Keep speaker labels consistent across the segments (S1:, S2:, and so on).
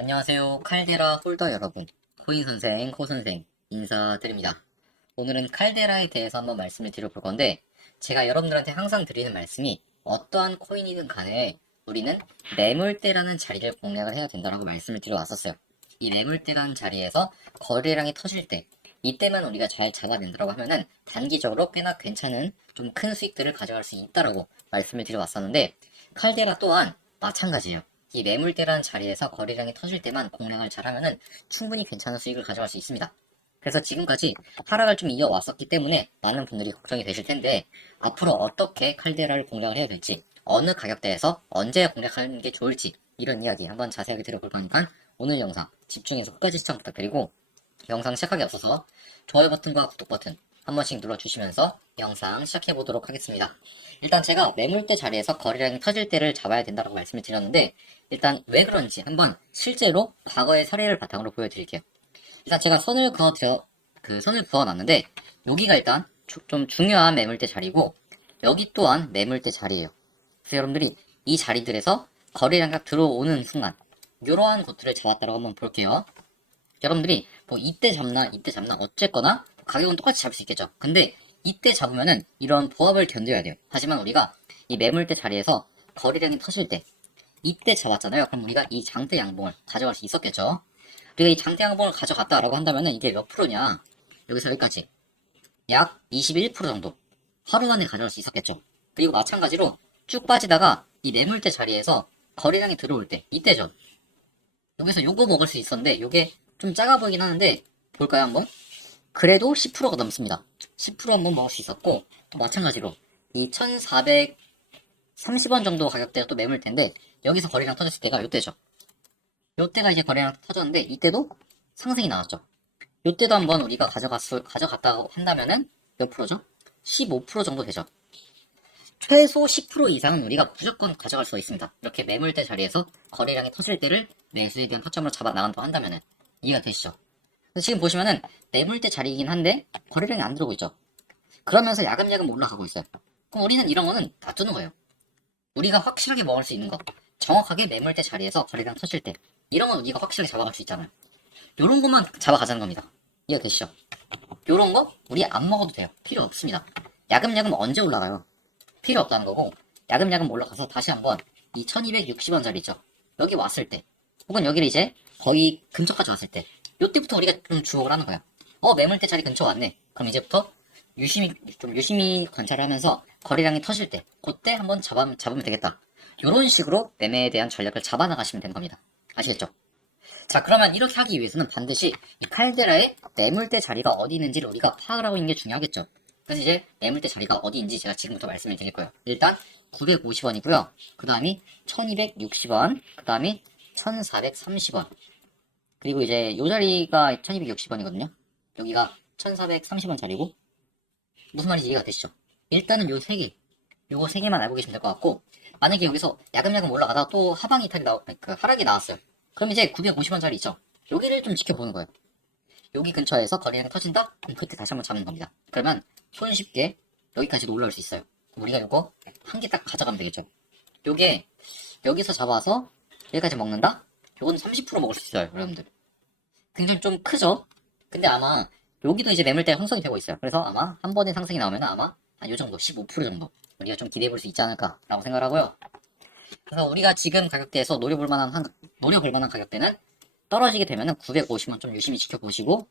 S1: 안녕하세요. 칼데라 홀더 여러분. 코인 선생, 코 선생 인사드립니다. 오늘은 칼데라에 대해서 한번 말씀을 드려볼 건데 제가 여러분들한테 항상 드리는 말씀이 어떠한 코인이든 간에 우리는 매물대라는 자리를 공략을 해야 된다라고 말씀을 드려왔었어요. 이 매물대라는 자리에서 거래량이 터질 때 이때만 우리가 잘 잡아낸다라고 하면은 단기적으로 꽤나 괜찮은 좀 큰 수익들을 가져갈 수 있다라고 말씀을 드려왔었는데 칼데라 또한 마찬가지예요. 이 매물대라는 자리에서 거래량이 터질 때만 공략을 잘하면은 충분히 괜찮은 수익을 가져갈 수 있습니다. 그래서 지금까지 하락을 좀 이어왔었기 때문에 많은 분들이 걱정이 되실 텐데 앞으로 어떻게 칼데라를 공략을 해야 될지 어느 가격대에서 언제 공략하는 게 좋을지 이런 이야기 한번 자세하게 들어볼 거니까 오늘 영상 집중해서 끝까지 시청 부탁드리고 영상 시작하기 앞서서 좋아요 버튼과 구독 버튼 한 번씩 눌러주시면서 영상 시작해 보도록 하겠습니다. 일단 제가 매물대 자리에서 거래량이 터질 때를 잡아야 된다고 말씀을 드렸는데 일단 왜 그런지 한번 실제로 과거의 사례를 바탕으로 보여드릴게요. 일단 제가 선을 그어 그 선을 그어 놨는데 여기가 일단 주- 좀 중요한 매물대 자리고 여기 또한 매물대 자리예요. 그래서 여러분들이 이 자리들에서 거래량이 딱 들어오는 순간 이러한 곳들을 잡았다고 한번 볼게요. 여러분들이 뭐 이때 잡나 이때 잡나 어쨌거나 가격은 똑같이 잡을 수 있겠죠. 근데 이때 잡으면은 이런 보합을 견뎌야 돼요. 하지만 우리가 이 매물대 자리에서 거래량이 터질 때 이때 잡았잖아요. 그럼 우리가 이 장대 양봉을 가져갈 수 있었겠죠. 우리가 이 장대 양봉을 가져갔다라고 한다면은 이게 몇 프로냐? 여기서 여기까지 약 21% 정도 하루 만에 가져갈 수 있었겠죠. 그리고 마찬가지로 쭉 빠지다가 이 매물대 자리에서 거래량이 들어올 때 이때죠. 여기서 요거 먹을 수 있었는데 요게 좀 작아 보이긴 하는데 볼까요 한번? 그래도 10%가 넘습니다. 10% 한번 먹을 수 있었고 또 마찬가지로 이 1430원 정도 가격대가 또 매물대인데 여기서 거래량 터졌을 때가 요때죠. 요때가 이제 거래량 터졌는데 이때도 상승이 나왔죠. 요때도 한번 우리가 가져갔, 가져갔다고 한다면은 몇 프로죠? 15% 정도 되죠. 최소 10% 이상은 우리가 무조건 가져갈 수가 있습니다. 이렇게 매물대 자리에서 거래량이 터질 때를 매수에 대한 타점으로 잡아 나간다고 한다면은 이해가 되시죠? 지금 보시면은 매물대 자리이긴 한데 거래량이 안 들어오고 있죠. 그러면서 야금야금 올라가고 있어요. 그럼 우리는 이런 거는 놔두는 거예요. 우리가 확실하게 먹을 수 있는 거, 정확하게 매물대 자리에서 거래량 터질 때 이런 건 우리가 확실하게 잡아갈 수 있잖아요. 요런 것만 잡아가자는 겁니다. 이해가 되시죠? 요런 거 우리 안 먹어도 돼요. 필요 없습니다. 야금야금 언제 올라가요? 필요 없다는 거고 야금야금 올라가서 다시 한번 이 1260원짜리 있죠. 여기 왔을 때 혹은 여기를 이제 거의 근처까지 왔을 때 요때부터 우리가 좀 주목을 하는 거야. 어 매물대 자리 근처 왔네. 그럼 이제부터 유심히 좀 유심히 관찰을 하면서 거래량이 터질 때 그때 한번 잡아, 잡으면 되겠다. 요런 식으로 매매에 대한 전략을 잡아 나가시면 되는 겁니다. 아시겠죠? 자 그러면 이렇게 하기 위해서는 반드시 이 칼데라의 매물대 자리가 어디 있는지를 우리가 파악을 하고 있는 게 중요하겠죠. 그래서 이제 매물대 자리가 어디인지 제가 지금부터 말씀을 드릴 거예요. 일단 950원이고요. 그 다음이 1260원, 그 다음이 1430원. 그리고 이제 요 자리가 1260원이거든요. 여기가 1430원 자리고 무슨 말인지 이해가 되시죠? 일단은 요 세 개, 요거 세 개만 알고 계시면 될 것 같고 만약에 여기서 야금야금 올라가다가 또 하방 이탈이 나, 그 하락이 나왔어요. 그럼 이제 950원 자리 있죠? 여기를 좀 지켜보는 거예요. 여기 근처에서 거래량이 터진다? 그럼 그때 다시 한번 잡는 겁니다. 그러면 손쉽게 여기까지도 올라올 수 있어요. 우리가 이거 한 개 딱 가져가면 되겠죠. 요게 여기서 잡아서 여기까지 먹는다? 요거는 30% 먹을 수 있어요, 여러분들. 굉장히 좀 크죠? 근데 아마 여기도 이제 매물대 형성이 되고 있어요. 그래서 아마 한 번의 상승이 나오면 아마 한 요 정도, 15% 정도 우리가 좀 기대해 볼 수 있지 않을까라고 생각을 하고요. 그래서 우리가 지금 가격대에서 노려볼 만한 한, 노려볼 만한 가격대는 떨어지게 되면은 950원 좀 유심히 지켜보시고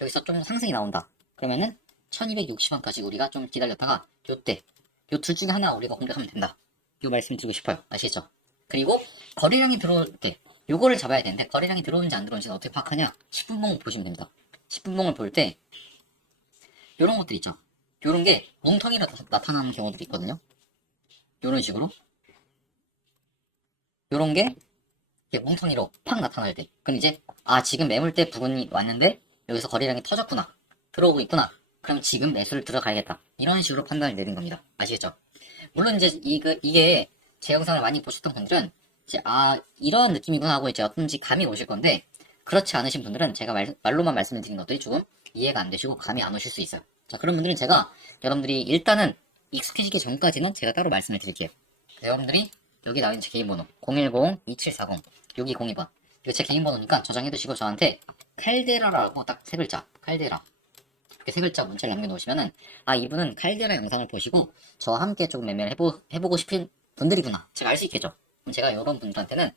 S1: 여기서 좀 상승이 나온다. 그러면은 1260원까지 우리가 좀 기다렸다가 요때 요 둘 중에 하나 우리가 공략하면 된다. 요 말씀 드리고 싶어요. 아시겠죠? 그리고 거래량이 들어올 때 요거를 잡아야 되는데 거래량이 들어오는지 안 들어오는지는 어떻게 파악하냐? 10분봉을 보시면 됩니다. 10분봉을 볼 때 요런 것들 있죠. 요런 게 뭉텅이로 나- 나타나는 경우들이 있거든요. 요런 식으로 요런 게 뭉텅이로 팍 나타날 때. 그럼 이제, 아, 지금 매물대 부근이 왔는데, 여기서 거래량이 터졌구나. 들어오고 있구나. 그럼 지금 매수를 들어가야겠다. 이런 식으로 판단을 내린 겁니다. 아시겠죠? 물론 이제, 이거, 이게, 제 영상을 많이 보셨던 분들은, 이제, 아, 이런 느낌이구나 하고 이제 어떤지 감이 오실 건데, 그렇지 않으신 분들은 제가 말, 말로만 말씀을 드린 것들이 조금 이해가 안 되시고 감이 안 오실 수 있어요. 자, 그런 분들은 제가, 여러분들이 일단은 익숙해지기 전까지는 제가 따로 말씀을 드릴게요. 여러분들이 여기 나와 있는 제 개인 번호 010-2740 여기 02번 이거 제 개인 번호니까 저장해 두시고 저한테 칼데라라고 딱 세 글자 칼데라 이렇게 세 글자 문자를 남겨놓으시면은 아 이분은 칼데라 영상을 보시고 저와 함께 조금 매매를 해보, 해보고 싶은 분들이구나 제가 알 수 있겠죠 제가 이런 분들한테는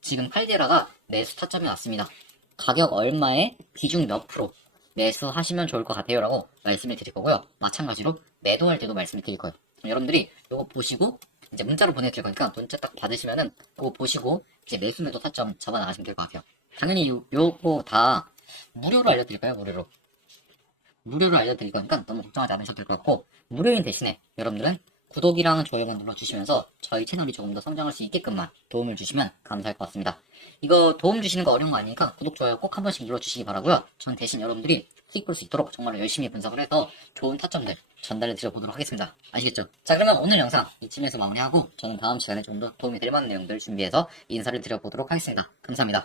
S1: 지금 칼데라가 매수 타점이 왔습니다. 가격 얼마에 비중 몇 프로 매수하시면 좋을 것 같아요 라고 말씀을 드릴 거고요. 마찬가지로 매도할 때도 말씀을 드릴 거예요. 여러분들이 이거 보시고 이제 문자로 보내드릴 거니까 문자 딱 받으시면은 그거 보시고 이제 매수 매도 타점 잡아 나가시면 될 것 같아요. 당연히 요, 요거 다 무료로 알려드릴까요 무료로. 무료로 알려드릴 거니까 너무 걱정하지 않으셔도 될 것 같고 무료인 대신에 여러분들은 구독이랑 좋아요만 눌러주시면서 저희 채널이 조금 더 성장할 수 있게끔만 도움을 주시면 감사할 것 같습니다. 이거 도움 주시는 거 어려운 거 아니니까 구독, 좋아요 꼭 한 번씩 눌러주시기 바라고요. 전 대신 여러분들이 수익 볼 수 있도록 정말 열심히 분석을 해서 좋은 타점들 전달해 드려 보도록 하겠습니다. 아시겠죠? 자 그러면 오늘 영상 이쯤에서 마무리하고 저는 다음 시간에 좀 더 도움이 될 만한 내용들 준비해서 인사를 드려 보도록 하겠습니다. 감사합니다.